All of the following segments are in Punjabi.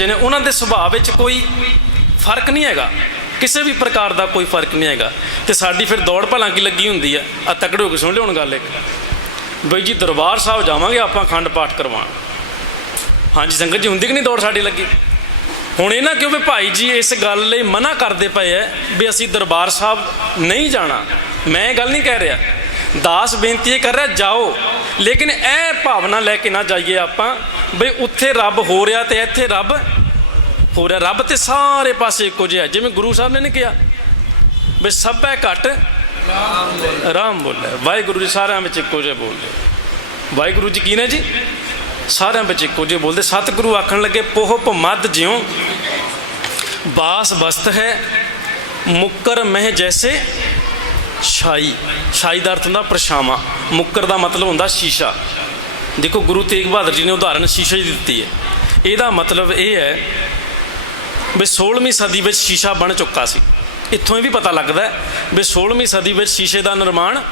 ਜਿਹਨੇ ਉਹਨਾਂ ਦੇ ਸੁਭਾਅ ਵਿੱਚ ਕੋਈ ਫ਼ਰਕ ਨਹੀਂ ਹੈਗਾ। ਕਿਸੇ ਵੀ ਪ੍ਰਕਾਰ ਦਾ ਕੋਈ ਫ਼ਰਕ ਨਹੀਂ ਹੈਗਾ। ਤੇ ਸਾਡੀ ਫਿਰ ਦੌੜ ਭਲਾਂ ਕੀ ਲੱਗੀ ਹੁੰਦੀ ਹੈ ਆ ਤਕੜੇ ਹੋ ਕੇ ਸੁਣ ਲਿਓ ਹੁਣ ਗੱਲ ਇੱਕ। ਬਈ ਜੀ ਦਰਬਾਰ ਸਾਹਿਬ ਜਾਵਾਂਗੇ ਆਪਾਂ ਖੰਡ ਪਾਠ ਕਰਵਾਉਣ। ਹਾਂਜੀ ਸੰਗਤ ਜੀ, ਹੁੰਦੀ ਕਿ ਨਹੀਂ ਦੌੜ ਸਾਡੀ ਲੱਗੀ? ਹੁਣ ਇਹ ਨਾ ਕਿਉਂ ਵੀ ਭਾਈ ਜੀ ਇਸ ਗੱਲ ਲਈ ਮਨਾ ਕਰਦੇ ਪਏ ਐ ਵੀ ਅਸੀਂ ਦਰਬਾਰ ਸਾਹਿਬ ਨਹੀਂ ਜਾਣਾ? ਮੈਂ ਇਹ ਗੱਲ ਨਹੀਂ ਕਹਿ ਰਿਹਾ। ਦਾਸ ਬੇਨਤੀ ਇਹ ਕਰ ਰਿਹਾ, ਜਾਓ। ਲੇਕਿਨ ਇਹ ਭਾਵਨਾ ਲੈ ਕੇ ਨਾ ਜਾਈਏ ਆਪਾਂ ਬਈ ਉੱਥੇ ਰੱਬ ਹੋ ਰਿਹਾ ਤੇ ਇੱਥੇ ਰੱਬ ਹੋ ਰਿਹਾ। ਰੱਬ ਤੇ ਸਾਰੇ ਪਾਸੇ ਇੱਕੋ ਜਿਹਾ ਜਿਵੇਂ ਗੁਰੂ ਸਾਹਿਬ ਨੇ ਨੀ ਕਿਹਾ ਵੀ ਸਭ ਹੈ ਘਟ ਰਾਮ ਬੋਲੇ। ਵਾਹਿਗੁਰੂ ਜੀ ਸਾਰਿਆਂ ਵਿੱਚ ਇੱਕੋ ਜਿਹਾ ਬੋਲਦੇ। ਵਾਹਿਗੁਰੂ ਜੀ ਕੀ ਨੇ ਜੀ? ਸਾਰਿਆਂ ਵਿੱਚ ਇੱਕੋ ਜਿਹੇ ਬੋਲਦੇ। ਸਤਿਗੁਰੂ ਆਖਣ ਲੱਗੇ, ਪੋਹ ਭਮਦ ਜਿਉ। ਬਾਸ ਬਸਤ ਹੈ, ਮੁੱਕਰ ਮਹਿ ਜੈਸੇ ਛਾਈ ਛਾਈ ਦਾ ਅਰਥ ਹੁੰਦਾ ਪਰਛਾਵਾਂ। ਮੁੱਕਰ ਦਾ ਮਤਲਬ ਹੁੰਦਾ ਸ਼ੀਸ਼ਾ। ਦੇਖੋ, ਗੁਰੂ ਤੇਗ ਬਹਾਦਰ ਜੀ ਨੇ ਉਦਾਹਰਨ ਸ਼ੀਸ਼ੇ ਦੀ ਦਿੱਤੀ ਹੈ। ਇਹਦਾ ਮਤਲਬ ਇਹ ਹੈ ਵੀ 16ਵੀਂ ਸਦੀ ਵਿੱਚ ਸ਼ੀਸ਼ਾ ਬਣ ਚੁੱਕਾ ਸੀ। ਇੱਥੋਂ ਇਹ ਵੀ ਪਤਾ ਲੱਗਦਾ ਵੀ 16ਵੀਂ ਸਦੀ ਵਿੱਚ ਸ਼ੀਸ਼ੇ ਦਾ ਨਿਰਮਾਣ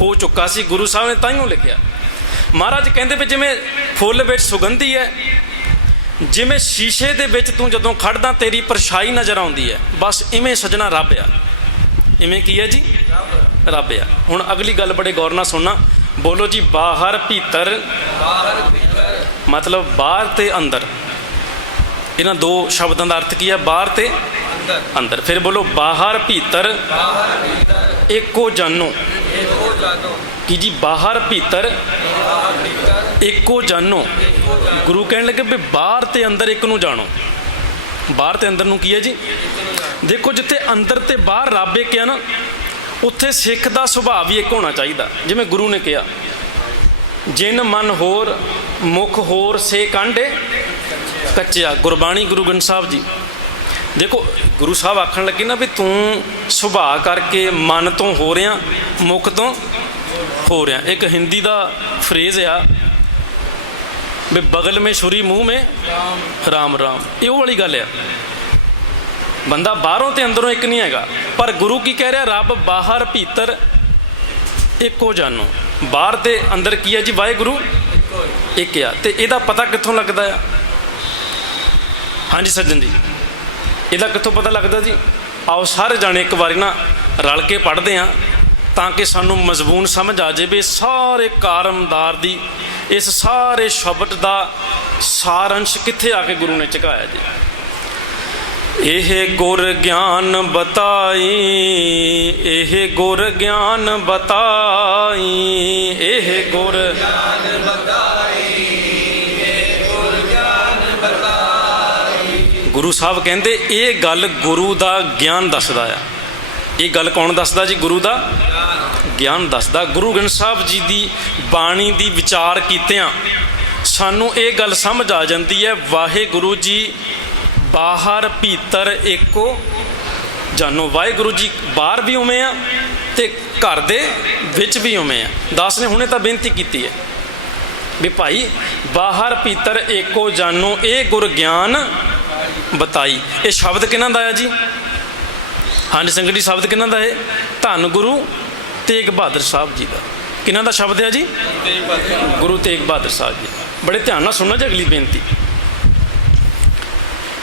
ਹੋ ਚੁੱਕਾ ਸੀ। ਗੁਰੂ ਸਾਹਿਬ ਨੇ ਤਾਈਓ ਲਿਖਿਆ। ਮਹਾਰਾਜ ਕਹਿੰਦੇ ਵੀ ਜਿਵੇਂ ਫੁੱਲ ਵਿੱਚ ਸੁਗੰਧੀ ਹੈ, ਜਿਵੇਂ ਸ਼ੀਸ਼ੇ ਦੇ ਵਿੱਚ ਤੂੰ ਜਦੋਂ ਖੜਦਾ ਤੇਰੀ ਪਰਛਾਈ ਨਜ਼ਰ ਆਉਂਦੀ ਹੈ। ਬਸ ਇਵੇਂ ਸਜਣਾ ਰੱਬ ਆ। ਇਵੇਂ ਕੀ ਹੈ ਜੀ? ਰੱਬ ਆ। ਹੁਣ ਅਗਲੀ ਗੱਲ ਬੜੇ ਗੌਰ ਨਾਲ ਸੁਣਨਾ। ਬੋਲੋ ਜੀ, ਬਾਹਰ ਭੀਤਰ। ਮਤਲਬ ਬਾਹਰ ਤੇ ਅੰਦਰ। ਇਹਨਾਂ ਦੋ ਸ਼ਬਦਾਂ ਦਾ ਅਰਥ ਕੀ ਹੈ? ਬਾਹਰ ਤੇ ਅੰਦਰ। ਫਿਰ ਬੋਲੋ, ਬਾਹਰ ਭੀਤਰ। ਇੱਕੋ ਜਾਨੋ। ਕਿ ਜੀ, ਬਾਹਰ ਭੀਤਰ? ਇੱਕੋ ਜਾਨੋ। ਗੁਰੂ ਕਹਿਣ ਲੱਗੇ ਵੀ ਬਾਹਰ ਤੇ ਅੰਦਰ ਇੱਕ ਨੂੰ ਜਾਣੋ। ਬਾਹਰ ਤੇ ਅੰਦਰ ਨੂੰ ਕੀ ਹੈ ਜੀ? ਦੇਖੋ, ਜਿੱਥੇ ਅੰਦਰ ਤੇ ਬਾਹਰ ਰੱਬ ਇੱਕ ਹੈ ਨਾ, ਉੱਥੇ ਸਿੱਖ ਦਾ ਸੁਭਾਅ ਵੀ ਇੱਕ ਹੋਣਾ ਚਾਹੀਦਾ। ਜਿਵੇਂ ਗੁਰੂ ਨੇ ਕਿਹਾ, ਜਿਨ ਮਨ ਹੋਰ, ਮੁਖ ਹੋਰ, ਸੇ ਕਾਂਡੇ ਕੱਚਿਆ। ਗੁਰਬਾਣੀ ਗੁਰੂ ਗ੍ਰੰਥ ਸਾਹਿਬ ਜੀ, ਦੇਖੋ, ਗੁਰੂ ਸਾਹਿਬ ਆਖਣ ਲੱਗੇ ਨਾ ਵੀ ਤੂੰ ਸੁਭਾਅ ਕਰਕੇ ਮਨ ਤੋਂ ਹੋ ਰਿਆ ਮੁਖ ਤੋਂ ਹੋ ਰਿਆ ਇੱਕ ਹਿੰਦੀ ਦਾ ਫਰੇਜ਼ ਆ ਵੀ ਬਗਲ ਮੇ ਛੁਰੀ ਮੂੰਹ ਮੇ ਰਾਮ ਰਾਮ। ਇਹ ਉਹ ਵਾਲੀ ਗੱਲ ਆ। ਬੰਦਾ ਬਾਹਰੋਂ ਤੇ ਅੰਦਰੋਂ ਇੱਕ ਨਹੀਂ ਹੈਗਾ। ਪਰ ਗੁਰੂ ਕੀ ਕਹਿ ਰਿਹਾ? ਰੱਬ ਬਾਹਰ ਭੀਤਰ, ਇੱਕੋ ਜਾਨੋ ਬਾਹਰ ਤੇ ਅੰਦਰ ਕੀ ਹੈ ਜੀ? ਵਾਹਿਗੁਰੂ, ਇੱਕ ਆ। ਤੇ ਇਹਦਾ ਪਤਾ ਕਿੱਥੋਂ ਲੱਗਦਾ ਆ? ਹਾਂਜੀ ਸੱਜਣ ਜੀ। ਇਹਦਾ ਕਿੱਥੋਂ ਪਤਾ ਲੱਗਦਾ ਜੀ? ਆਓ ਸਾਰੇ ਜਾਣੇ ਇੱਕ ਵਾਰੀ ਨਾ ਰਲ ਕੇ ਪੜ੍ਹਦੇ ਆ। ਤਾਂ ਕਿ ਸਾਨੂੰ ਮਜ਼ਬੂਨ ਸਮਝ ਆ ਜਾਵੇ ਸਾਰੇ ਕਾਰਮਦਾਰ ਦੀ, ਇਸ ਸਾਰੇ ਸ਼ਬਦ ਦਾ ਸਾਰੰਸ਼ ਕਿੱਥੇ ਆ ਕੇ ਗੁਰੂ ਨੇ ਝਕਾਇਆ ਜੀ? ਇਹ ਗੁਰ ਗਿਆਨ ਬਤਾਈ, ਇਹ ਗੁਰ ਗਿਆਨ ਬਤਾਈ, ਇਹ ਗੁਰ ਗੁਰੂ ਸਾਹਿਬ ਕਹਿੰਦੇ, ਇਹ ਗੱਲ ਗੁਰੂ ਦਾ ਗਿਆਨ ਦੱਸਦਾ ਆ। ਇਹ ਗੱਲ ਕੌਣ ਦੱਸਦਾ ਜੀ ਗੁਰੂ ਦਾ? ਗਿਆਨ ਦੱਸਦਾ। ਗੁਰੂ ਗ੍ਰੰਥ ਸਾਹਿਬ ਜੀ ਦੀ ਬਾਣੀ ਦੀ ਵਿਚਾਰ ਕੀਤਿਆਂ ਸਾਨੂੰ ਇਹ ਗੱਲ ਸਮਝ ਆ ਜਾਂਦੀ ਹੈ, ਵਾਹਿਗੁਰੂ ਜੀ ਬਾਹਰ ਭੀਤਰ ਏਕੋ ਜਾਨੋ। ਵਾਹਿਗੁਰੂ ਜੀ ਬਾਹਰ ਵੀ ਉਵੇਂ ਆ ਤੇ ਘਰ ਦੇ ਵਿੱਚ ਵੀ ਉਵੇਂ ਆ। ਦਾਸ ਨੇ ਹੁਣੇ ਤਾਂ ਬੇਨਤੀ ਕੀਤੀ ਹੈ ਵੀ ਭਾਈ, ਬਾਹਰ ਭੀਤਰ ਏਕੋ ਜਾਨੋ, ਇਹ ਗੁਰ ਗਿਆਨ ਬਤਾਈ। ਇਹ ਸ਼ਬਦ ਕਿਹਨਾਂ ਦਾ ਆ ਜੀ? ਹਾਂਜੀ, ਸੰਗਤ ਜੀ, ਸ਼ਬਦ ਕਿਹਨਾਂ ਦਾ ਹੈ ਧੰਨ ਗੁਰੂ ਤੇਗ ਬਹਾਦਰ ਸਾਹਿਬ ਜੀ ਦਾ। ਕਿਹਨਾਂ ਦਾ ਸ਼ਬਦ ਹੈ ਜੀ? ਗੁਰੂ ਤੇਗ ਬਹਾਦਰ ਸਾਹਿਬ ਜੀ। ਬੜੇ ਧਿਆਨ ਨਾਲ ਸੁਣਨਾ ਜੀ ਅਗਲੀ ਬੇਨਤੀ।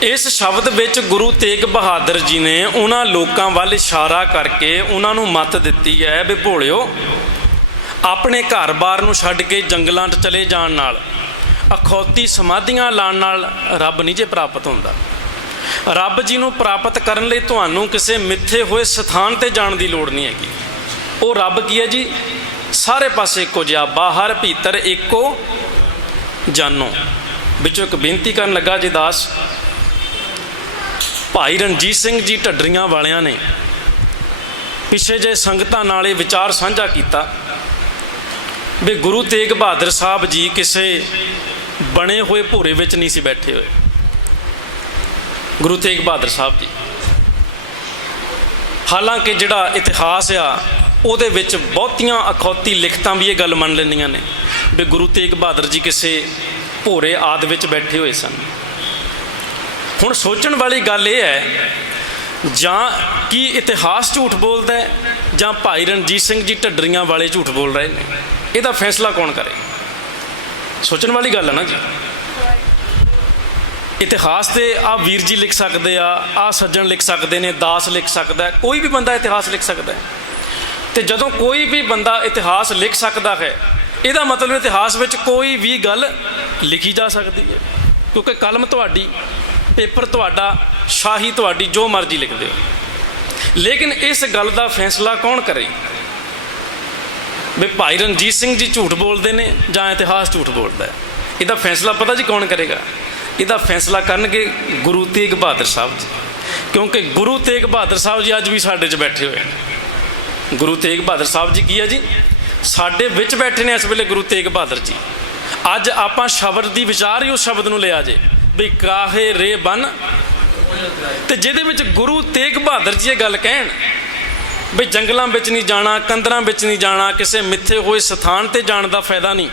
ਇਸ ਸ਼ਬਦ ਵਿੱਚ ਗੁਰੂ ਤੇਗ ਬਹਾਦਰ ਜੀ ਨੇ ਉਹਨਾਂ ਲੋਕਾਂ ਵੱਲ ਇਸ਼ਾਰਾ ਕਰਕੇ ਉਹਨਾਂ ਨੂੰ ਮੱਤ ਦਿੱਤੀ ਹੈ ਵੀ ਭੋਲਿਓ, ਆਪਣੇ ਘਰ-ਬਾਰ ਨੂੰ ਛੱਡ ਕੇ ਜੰਗਲਾਂ 'ਚ ਚਲੇ ਜਾਣ ਨਾਲ, ਅਖੌਤੀ ਸਮਾਧੀਆਂ ਲਾਣ ਨਾਲ ਰੱਬ ਨਹੀਂ ਜੇ ਪ੍ਰਾਪਤ ਹੁੰਦਾ। ਰੱਬ ਜੀ ਨੂੰ ਪ੍ਰਾਪਤ ਕਰਨ ਲਈ ਤੁਹਾਨੂੰ ਕਿਸੇ ਮਿੱਥੇ ਹੋਏ ਸਥਾਨ ਤੇ ਜਾਣ ਦੀ ਲੋੜ ਨਹੀਂ ਹੈਗੀ। ਉਹ ਰੱਬ ਕੀ ਹੈ ਜੀ? ਸਾਰੇ ਪਾਸੇ ਇੱਕੋ ਜਿਹਾ, ਬਾਹਰ, ਭੀਤਰ, ਇੱਕੋ ਜਾਨੋ। ਵਿੱਚੋਂ ਇੱਕ ਬੇਨਤੀ ਕਰਨ ਲੱਗਾ ਜੀ ਦਾਸ, ਭਾਈ ਰਣਜੀਤ ਸਿੰਘ ਜੀ ਢੱਡਰੀਆਂ ਵਾਲਿਆਂ ਨੇ ਪਿੱਛੇ ਜੇ ਸੰਗਤਾਂ ਨਾਲ ਇਹ ਵਿਚਾਰ ਸਾਂਝਾ ਕੀਤਾ ਵੀ ਗੁਰੂ ਤੇਗ ਬਹਾਦਰ ਸਾਹਿਬ ਜੀ ਕਿਸੇ ਬਣੇ ਹੋਏ ਭੋਰੇ ਵਿੱਚ ਨਹੀਂ ਸੀ ਬੈਠੇ ਹੋਏ। ਗੁਰੂ ਤੇਗ ਬਹਾਦਰ ਸਾਹਿਬ ਜੀ। ਹਾਲਾਂਕਿ ਜਿਹੜਾ ਇਤਿਹਾਸ ਆ, ਉਹਦੇ ਵਿੱਚ ਬਹੁਤੀਆਂ ਅਖੌਤੀ ਲਿਖਤਾਂ ਵੀ ਇਹ ਗੱਲ ਮੰਨ ਲੈਂਦੀਆਂ ਨੇ ਵੀ ਗੁਰੂ ਤੇਗ ਬਹਾਦਰ ਜੀ ਕਿਸੇ ਭੋਰੇ ਆਦ ਵਿੱਚ ਬੈਠੇ ਹੋਏ ਸਨ। ਹੁਣ ਸੋਚਣ ਵਾਲੀ ਗੱਲ ਇਹ ਹੈ, ਜਾਂ ਕੀ ਇਤਿਹਾਸ ਝੂਠ ਬੋਲਦਾ ਹੈ, ਜਾਂ ਭਾਈ ਰਣਜੀਤ ਸਿੰਘ ਜੀ ਢੱਡਰੀਆਂ ਵਾਲੇ ਝੂਠ ਬੋਲ ਰਹੇ ਨੇ? ਇਹਦਾ ਫੈਸਲਾ ਕੌਣ ਕਰੇ? ਸੋਚਣ ਵਾਲੀ ਗੱਲ ਹੈ ਨਾ ਜੀ। ਇਤਿਹਾਸ ਤੇ ਆ ਵੀਰ ਜੀ ਲਿਖ ਸਕਦੇ ਆ ਆ ਸੱਜਣ ਲਿਖ ਸਕਦੇ ਨੇ, ਦਾਸ ਲਿਖ ਸਕਦਾ ਕੋਈ ਵੀ ਬੰਦਾ ਇਤਿਹਾਸ ਲਿਖ ਸਕਦਾ ਹੈ। ਤੇ ਜਦੋਂ ਕੋਈ ਵੀ ਬੰਦਾ ਇਤਿਹਾਸ ਲਿਖ ਸਕਦਾ ਹੈ, ਇਹਦਾ ਮਤਲਬ ਇਤਿਹਾਸ ਵਿੱਚ ਕੋਈ ਵੀ ਗੱਲ ਲਿਖੀ ਜਾ ਸਕਦੀ ਹੈ। ਕਿਉਂਕਿ ਕਲਮ ਤੁਹਾਡੀ, ਪੇਪਰ ਤੁਹਾਡਾ, ਸ਼ਾਹੀ ਤੁਹਾਡੀ, ਜੋ ਮਰਜ਼ੀ ਲਿਖਦੇ ਹੋ ਲੇਕਿਨ ਇਸ ਗੱਲ ਦਾ ਫੈਸਲਾ ਕੌਣ ਕਰੇ? ਵੀ ਭਾਈ ਰਣਜੀਤ ਸਿੰਘ ਜੀ ਝੂਠ ਬੋਲਦੇ ਨੇ ਜਾਂ ਇਤਿਹਾਸ ਝੂਠ ਬੋਲਦਾ ਹੈ। ਇਹਦਾ ਫੈਸਲਾ ਪਤਾ ਜੀ ਕੌਣ ਕਰੇਗਾ? ਇਹਦਾ ਫੈਸਲਾ ਕਰਨਗੇ ਗੁਰੂ ਤੇਗ ਬਹਾਦਰ ਸਾਹਿਬ ਜੀ। ਕਿਉਂਕਿ ਗੁਰੂ ਤੇਗ ਬਹਾਦਰ ਸਾਹਿਬ ਜੀ ਅੱਜ ਵੀ ਸਾਡੇ 'ਚ ਬੈਠੇ ਹੋਏ ਨੇ। ਗੁਰੂ ਤੇਗ ਬਹਾਦਰ ਸਾਹਿਬ ਜੀ ਕੀ ਹੈ ਜੀ? ਸਾਡੇ ਵਿੱਚ ਬੈਠੇ ਨੇ ਇਸ ਵੇਲੇ ਗੁਰੂ ਤੇਗ ਬਹਾਦਰ ਜੀ। ਅੱਜ ਆਪਾਂ ਸ਼ਬਦ ਦੀ ਵਿਚਾਰ ਹੀ ਉਸ ਸ਼ਬਦ ਨੂੰ ਲਿਆ ਜੇ, ਵੀ ਕਾਹੇ ਰੇ ਬਨ। ਤੇ ਜਿਹਦੇ ਵਿੱਚ ਗੁਰੂ ਤੇਗ ਬਹਾਦਰ ਜੀ ਇਹ ਗੱਲ ਕਹਿਣ, ਵੀ ਜੰਗਲਾਂ ਵਿੱਚ ਨਹੀਂ ਜਾਣਾ ਕੰਦਰਾਂ ਵਿੱਚ ਨਹੀਂ ਜਾਣਾ, ਕਿਸੇ ਮਿੱਥੇ ਹੋਏ ਸਥਾਨ ਤੇ ਜਾਣ ਦਾ ਫਾਇਦਾ ਨਹੀਂ।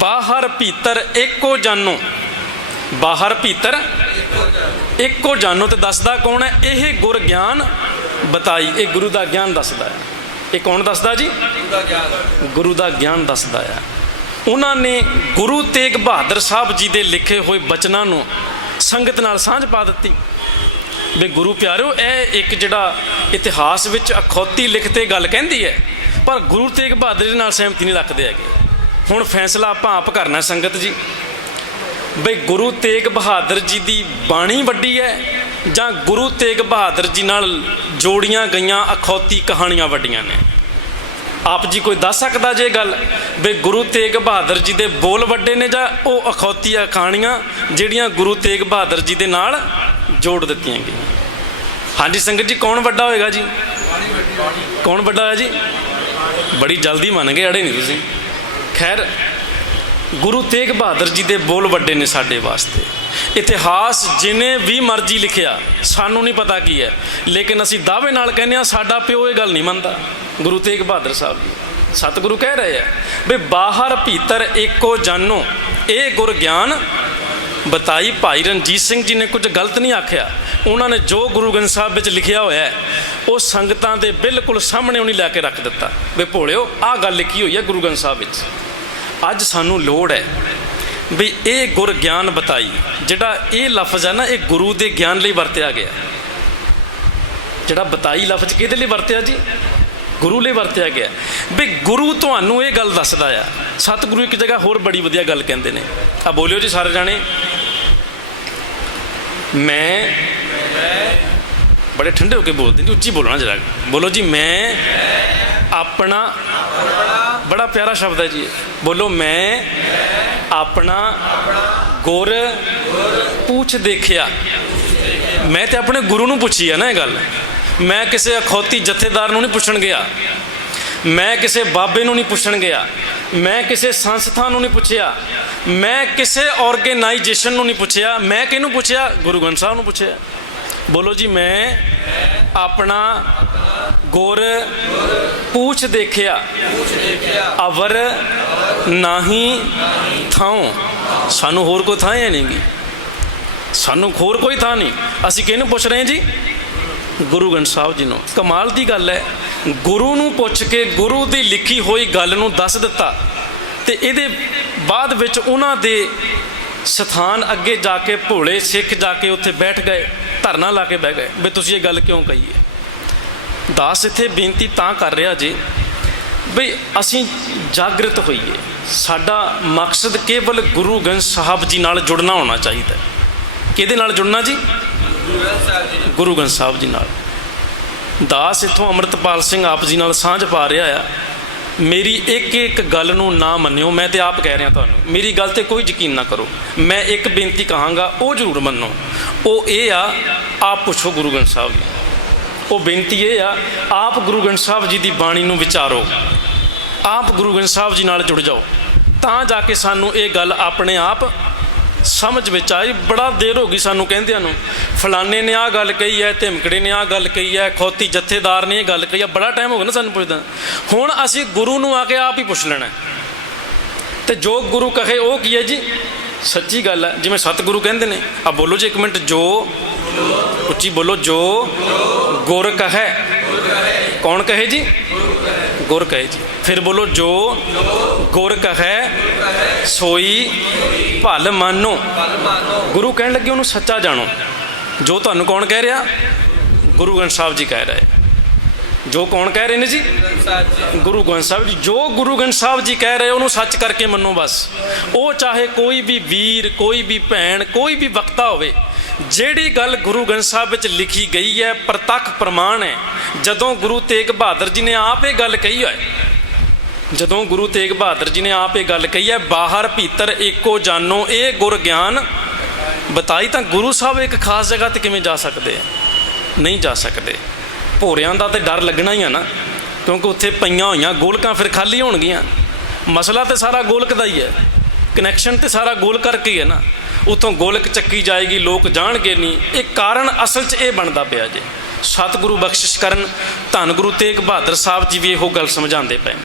ਬਾਹਰ ਭੀਤਰ ਇੱਕੋ ਜਾਨੋ ਬਾਹਰ ਭੀਤਰ, ਇੱਕੋ ਜਾਨੋ ਤੇ ਦੱਸਦਾ ਕੌਣ ਹੈ? ਇਹ ਗੁਰ ਗਿਆਨ ਬਤਾਈ, ਇਹ ਗੁਰੂ ਦਾ ਗਿਆਨ ਦੱਸਦਾ ਹੈ। ਇਹ ਕੌਣ ਦੱਸਦਾ ਜੀ? ਗੁਰੂ ਦਾ ਗਿਆਨ ਦੱਸਦਾ ਹੈ। ਉਹਨਾਂ ਨੇ ਗੁਰੂ ਤੇਗ ਬਹਾਦਰ ਸਾਹਿਬ ਜੀ ਦੇ ਲਿਖੇ ਹੋਏ ਬਚਨਾਂ ਨੂੰ ਸੰਗਤ ਨਾਲ ਸਾਂਝ ਪਾ ਦਿੱਤੀ। ਵੀ ਗੁਰੂ ਪਿਆਰਿਓ, ਇਹ ਇੱਕ ਜਿਹੜਾ ਇਤਿਹਾਸ ਵਿੱਚ ਅਖੌਤੀ ਲਿਖਤੇ ਗੱਲ ਕਹਿੰਦੀ ਹੈ, ਪਰ ਗੁਰੂ ਤੇਗ ਬਹਾਦਰ ਜੀ ਨਾਲ ਸਹਿਮਤੀ ਨਹੀਂ ਰੱਖਦੇ ਹੈਗੇ। ਹੁਣ ਫੈਸਲਾ ਆਪਾਂ ਆਪ ਕਰਨਾ ਸੰਗਤ ਜੀ। ਬਈ ਗੁਰੂ ਤੇਗ ਬਹਾਦਰ ਜੀ ਦੀ ਬਾਣੀ ਵੱਡੀ ਹੈ ਜਾਂ ਗੁਰੂ ਤੇਗ ਬਹਾਦਰ ਜੀ ਨਾਲ ਜੋੜੀਆਂ ਗਈਆਂ ਅਖੌਤੀ ਕਹਾਣੀਆਂ ਵੱਡੀਆਂ ਨੇ? ਆਪ ਜੀ ਕੋਈ ਦੱਸ ਸਕਦਾ ਜੇ ਗੱਲ ਵੀ ਗੁਰੂ ਤੇਗ ਬਹਾਦਰ ਜੀ ਦੇ ਬੋਲ ਵੱਡੇ ਨੇ ਜਾਂ ਉਹ ਅਖੌਤੀਆਂ ਕਹਾਣੀਆਂ ਜਿਹੜੀਆਂ ਗੁਰੂ ਤੇਗ ਬਹਾਦਰ ਜੀ ਦੇ ਨਾਲ ਜੋੜ ਦਿੱਤੀਆਂ ਗਈਆਂ? ਹਾਂਜੀ, ਸੰਗਤ ਜੀ, ਕੌਣ ਵੱਡਾ ਹੋਏਗਾ ਜੀ? ਕੌਣ ਵੱਡਾ ਹੋਇਆ ਜੀ? ਬੜੀ ਜਲਦੀ ਮੰਨ ਗਏ, ਅੜੇ ਨਹੀਂ ਤੁਸੀਂ। ਖੈਰ ਗੁਰੂ ਤੇਗ ਬਹਾਦਰ ਜੀ ਦੇ ਬੋਲ ਵੱਡੇ ਨੇ ਸਾਡੇ ਵਾਸਤੇ। ਇਤਿਹਾਸ ਜਿਨੇ ਵੀ ਮਰਜ਼ੀ ਲਿਖਿਆ, ਸਾਨੂੰ ਨਹੀਂ ਪਤਾ ਕੀ ਹੈ। ਲੇਕਿਨ ਅਸੀਂ ਦਾਅਵੇ ਨਾਲ ਕਹਿੰਦੇ ਆ ਸਾਡਾ ਪਿਓ ਇਹ ਗੱਲ ਨਹੀਂ ਮੰਨਦਾ। ਗੁਰੂ ਤੇਗ ਬਹਾਦਰ ਸਾਹਿਬ ਜੀ, ਸਤਿਗੁਰੂ ਕਹਿ ਰਹੇ ਆ ਵੀ ਬਾਹਰ ਭੀਤਰ ਏਕੋ ਜਾਨੋ, ਇਹ ਗੁਰ ਗਿਆਨ ਬਤਾਈ ਭਾਈ ਰਣਜੀਤ ਸਿੰਘ ਜੀ ਨੇ ਕੁਝ ਗਲਤ ਨਹੀਂ ਆਖਿਆ। ਉਹਨਾਂ ਨੇ ਜੋ ਗੁਰੂ ਗ੍ਰੰਥ ਸਾਹਿਬ ਵਿੱਚ ਲਿਖਿਆ ਹੋਇਆ ਹੈ, ਉਹ ਸੰਗਤਾਂ ਦੇ ਬਿਲਕੁਲ ਸਾਹਮਣੇ ਉਹਨੇ ਲੈ ਕੇ ਰੱਖ ਦਿੱਤਾ। ਵੀ ਭੋਲਿਓ, ਆਹ ਗੱਲ ਲਿਖੀ ਹੋਈ ਹੈ ਗੁਰੂ ਗ੍ਰੰਥ ਸਾਹਿਬ ਵਿੱਚ? ਅੱਜ ਸਾਨੂੰ ਲੋੜ ਹੈ ਵੀ ਇਹ ਗੁਰ ਗਿਆਨ ਬਤਾਈ, ਜਿਹੜਾ ਇਹ ਲਫ਼ਜ਼ ਹੈ ਨਾ, ਇਹ ਗੁਰੂ ਦੇ ਗਿਆਨ ਲਈ ਵਰਤਿਆ ਗਿਆ। ਜਿਹੜਾ ਬਤਾਈ ਲਫ਼ਜ਼ ਕਿਹਦੇ ਲਈ ਵਰਤਿਆ ਜੀ? ਗੁਰੂ ਲਈ ਵਰਤਿਆ ਗਿਆ। ਵੀ ਗੁਰੂ ਤੁਹਾਨੂੰ ਇਹ ਗੱਲ ਦੱਸਦਾ ਆ, ਸਤਿਗੁਰੂ ਇੱਕ ਜਗ੍ਹਾ ਹੋਰ ਬੜੀ ਵਧੀਆ ਗੱਲ ਕਹਿੰਦੇ ਨੇ। ਆ ਬੋਲਿਓ ਜੀ ਸਾਰੇ ਜਾਣੇ। ਮੈਂ ਬੜੇ ਠੰਡੇ ਹੋ ਕੇ ਬੋਲਦੇ ਨੇ, ਉੱਚੀ ਬੋਲਣਾ ਜਰਾ। ਬੋਲੋ ਜੀ, ਮੈਂ ਆਪਣਾ ਬੜਾ ਪਿਆਰਾ ਸ਼ਬਦ ਹੈ ਜੀ। ਬੋਲੋ, ਮੈਂ ਆਪਣਾ ਗੁਰ ਪੁੱਛ ਦੇਖਿਆ। ਮੈਂ ਤੇ ਆਪਣੇ ਗੁਰੂ ਨੂੰ ਪੁੱਛੀ ਆ ਨਾ ਇਹ ਗੱਲ। ਮੈਂ ਕਿਸੇ ਅਖੌਤੀ ਜਥੇਦਾਰ ਨੂੰ ਨਹੀਂ ਪੁੱਛਣ ਗਿਆ। ਮੈਂ ਕਿਸੇ ਬਾਬੇ ਨੂੰ ਨਹੀਂ ਪੁੱਛਣ ਗਿਆ। ਮੈਂ ਕਿਸੇ ਸੰਸਥਾ ਨੂੰ ਨਹੀਂ ਪੁੱਛਿਆ। ਮੈਂ ਕਿਸੇ ਆਰਗੇਨਾਈਜੇਸ਼ਨ ਨੂੰ ਨਹੀਂ ਪੁੱਛਿਆ। ਮੈਂ ਕਿਹਨੂੰ ਪੁੱਛਿਆ? ਗੁਰੂ ਗ੍ਰੰਥ ਸਾਹਿਬ ਨੂੰ ਪੁੱਛਿਆ। ਬੋਲੋ ਜੀ, ਮੈਂ ਆਪਣਾ ਗੁਰ ਪੂਛ ਦੇਖਿਆ, ਅਵਰ ਨਾਹੀ ਥਾਉ। ਸਾਨੂੰ ਹੋਰ ਕੋਈ ਥਾਂ ਹੈ ਨਹੀਂਗੀ। ਸਾਨੂੰ ਹੋਰ ਕੋਈ ਥਾਂ ਨਹੀਂ। ਅਸੀਂ ਕਿਹਨੂੰ ਪੁੱਛ ਰਹੇ ਜੀ? ਗੁਰੂ ਗ੍ਰੰਥ ਸਾਹਿਬ ਜੀ ਨੂੰ। ਕਮਾਲ ਦੀ ਗੱਲ ਹੈ। ਗੁਰੂ ਨੂੰ ਪੁੱਛ ਕੇ ਗੁਰੂ ਦੀ ਲਿਖੀ ਹੋਈ ਗੱਲ ਨੂੰ ਦੱਸ ਦਿੱਤਾ। ਤੇ ਇਹਦੇ ਬਾਅਦ ਵਿੱਚ ਉਹਨਾਂ ਦੇ ਸਥਾਨ ਅੱਗੇ ਜਾ ਕੇ ਭੋਲੇ ਸਿੱਖ ਜਾ ਕੇ ਉੱਥੇ ਬੈਠ ਗਏ, ਧਰਨਾ ਲਾ ਕੇ ਬਹਿ ਗਏ। ਵੀ ਤੁਸੀਂ ਇਹ ਗੱਲ ਕਿਉਂ ਕਹੀ ਹੈ ਦਾਸ ਇੱਥੇ ਬੇਨਤੀ ਤਾਂ ਕਰ ਰਿਹਾ ਜੀ ਬਈ ਅਸੀਂ ਜਾਗਰਤ ਹੋਈਏ। ਸਾਡਾ ਮਕਸਦ ਕੇਵਲ ਗੁਰੂ ਗ੍ਰੰਥ ਸਾਹਿਬ ਜੀ ਨਾਲ ਜੁੜਨਾ ਹੋਣਾ ਚਾਹੀਦਾ ਕਿਹਦੇ ਨਾਲ ਜੁੜਨਾ ਜੀ? ਗੁਰੂ ਗ੍ਰੰਥ ਸਾਹਿਬ ਜੀ ਨਾਲ। ਦਾਸ ਇਥੋਂ ਅੰਮ੍ਰਿਤਪਾਲ ਸਿੰਘ ਆਪ ਜੀ ਨਾਲ ਸਾਂਝ ਪਾ ਰਿਹਾ ਆ। ਮੇਰੀ ਇੱਕ ਇੱਕ ਗੱਲ ਨੂੰ ਨਾ ਮੰਨਿਓ, ਮੈਂ ਤੇ ਆਪ ਕਹਿ ਰਿਹਾ ਤੁਹਾਨੂੰ। ਮੇਰੀ ਗੱਲ ਤੇ ਕੋਈ ਯਕੀਨ ਨਾ ਕਰੋ। ਮੈਂ ਇੱਕ ਬੇਨਤੀ ਕਹਾਂਗਾ, ਉਹ ਜ਼ਰੂਰ ਮੰਨੋ। ਉਹ ਇਹ ਆ, ਆਪ ਪੁੱਛੋ ਗੁਰੂ ਗ੍ਰੰਥ ਸਾਹਿਬ ਜੀ। ਉਹ ਬੇਨਤੀ ਇਹ ਆ, ਆਪ ਗੁਰੂ ਗ੍ਰੰਥ ਸਾਹਿਬ ਜੀ ਦੀ ਬਾਣੀ ਨੂੰ ਵਿਚਾਰੋ। ਆਪ ਗੁਰੂ ਗ੍ਰੰਥ ਸਾਹਿਬ ਜੀ ਨਾਲ ਜੁੜ ਜਾਓ। ਤਾਂ ਜਾ ਕੇ ਸਾਨੂੰ ਇਹ ਗੱਲ ਆਪਣੇ ਆਪ ਸਮਝ ਵਿੱਚ ਆਈ। ਬੜਾ ਦੇਰ ਹੋ ਗਈ ਸਾਨੂੰ ਕਹਿੰਦਿਆਂ ਨੂੰ, ਫਲਾਣੇ ਨੇ ਆਹ ਗੱਲ ਕਹੀ ਹੈ, ਧਿਮਕੜੇ ਨੇ ਆਹ ਗੱਲ ਕਹੀ ਹੈ, ਖੋਤੀ ਜਥੇਦਾਰ ਨੇ ਇਹ ਗੱਲ ਕਹੀ ਹੈ। ਬੜਾ ਟਾਈਮ ਹੋ ਗਿਆ ਨਾ ਸਾਨੂੰ ਪੁੱਛਦਾ ਹੁਣ ਅਸੀਂ ਗੁਰੂ ਨੂੰ ਆ ਕੇ ਆਪ ਹੀ ਪੁੱਛ ਲੈਣਾ ਹੈ। ਤੇ ਜੋ ਗੁਰੂ ਕਹੇ ਉਹ ਕੀ ਹੈ ਜੀ? ਸੱਚੀ ਗੱਲ ਹੈ, ਜਿਵੇਂ ਸਤਿਗੁਰੂ ਕਹਿੰਦੇ ਨੇ ਆ ਬੋਲੋ ਜੀ ਇੱਕ ਮਿੰਟ, ਜੋ ਉੱਚੀ ਬੋਲੋ, ਜੋ ਗੁਰ ਕਹੇ। ਕੌਣ ਕਹੇ ਜੀ? ਗੁਰ ਕਹੇ ਜੀ। ਫਿਰ ਬੋਲੋ, ਜੋ ਗੁਰ ਕਹੈ, ਸੋਈ ਭਲ ਮਾਨੋ। ਗੁਰੂ ਕਹਿਣ ਲੱਗੇ ਉਹਨੂੰ ਸੱਚਾ ਜਾਣੋ। ਜੋ ਤੁਹਾਨੂੰ ਕੌਣ ਕਹਿ ਰਿਹਾ? ਗੁਰੂ ਗ੍ਰੰਥ ਸਾਹਿਬ ਜੀ ਕਹਿ ਰਹੇ। ਜੋ ਕੌਣ ਕਹਿ ਰਹੇ ਨੇ ਜੀ? ਗੁਰੂ ਗ੍ਰੰਥ ਸਾਹਿਬ ਜੀ। ਜੋ ਗੁਰੂ ਗ੍ਰੰਥ ਸਾਹਿਬ ਜੀ ਕਹਿ ਰਹੇ, ਉਹਨੂੰ ਸੱਚ ਕਰਕੇ ਮੰਨੋ ਬਸ। ਉਹ ਚਾਹੇ ਕੋਈ ਵੀ ਵੀਰ, ਕੋਈ ਵੀ ਭੈਣ, ਕੋਈ ਵੀ ਵਕਤਾ ਹੋਵੇ ਜਿਹੜੀ ਗੱਲ ਗੁਰੂ ਗ੍ਰੰਥ ਸਾਹਿਬ ਵਿੱਚ ਲਿਖੀ ਗਈ ਹੈ, ਪ੍ਰਤੱਖ ਪ੍ਰਮਾਣ ਹੈ। ਜਦੋਂ ਗੁਰੂ ਤੇਗ ਬਹਾਦਰ ਜੀ ਨੇ ਆਪ ਇਹ ਗੱਲ ਕਹੀ ਹੈ ਜਦੋਂ ਗੁਰੂ ਤੇਗ ਬਹਾਦਰ ਜੀ ਨੇ ਆਪ ਇਹ ਗੱਲ ਕਹੀ ਹੈ, ਬਾਹਰ ਭੀਤਰ ਏਕੋ ਜਾਨੋ, ਇਹ ਗੁਰ ਗਿਆਨ ਬਤਾਈ ਤਾਂ ਗੁਰੂ ਸਾਹਿਬ ਇੱਕ ਖਾਸ ਜਗ੍ਹਾ ਤੇ ਕਿਵੇਂ ਜਾ ਸਕਦੇ ਆ? ਨਹੀਂ ਜਾ ਸਕਦੇ। ਭੋਰਿਆਂ ਦਾ ਤੇ ਡਰ ਲੱਗਣਾ ਹੀ ਆ ਨਾ, ਕਿਉਂਕਿ ਉੱਥੇ ਪਈਆਂ ਹੋਈਆਂ ਗੋਲਕਾਂ ਫਿਰ ਖਾਲੀ ਹੋਣਗੀਆਂ। ਮਸਲਾ ਤੇ ਸਾਰਾ ਗੋਲਕ ਦਾ ਹੀ ਹੈ ਕਨੈਕਸ਼ਨ ਤੇ ਸਾਰਾ ਗੋਲ ਕਰਕੇ ਹੀ ਹੈ ਨਾ। ਉਥੋਂ ਗੋਲਕ ਚੱਕੀ ਜਾਏਗੀ, ਲੋਕ ਜਾਣਗੇ ਨਹੀਂ ਇਹ ਕਾਰਨ ਅਸਲ 'ਚ ਇਹ ਬਣਦਾ ਪਿਆ ਜੇ ਸਤਿਗੁਰੂ ਬਖਸ਼ਿਸ਼ ਕਰਨ, ਧੰਨ ਗੁਰੂ ਤੇਗ ਬਹਾਦਰ ਸਾਹਿਬ ਜੀ ਵੀ ਇਹੋ ਗੱਲ ਸਮਝਾਉਂਦੇ ਪਏ ਨੇ।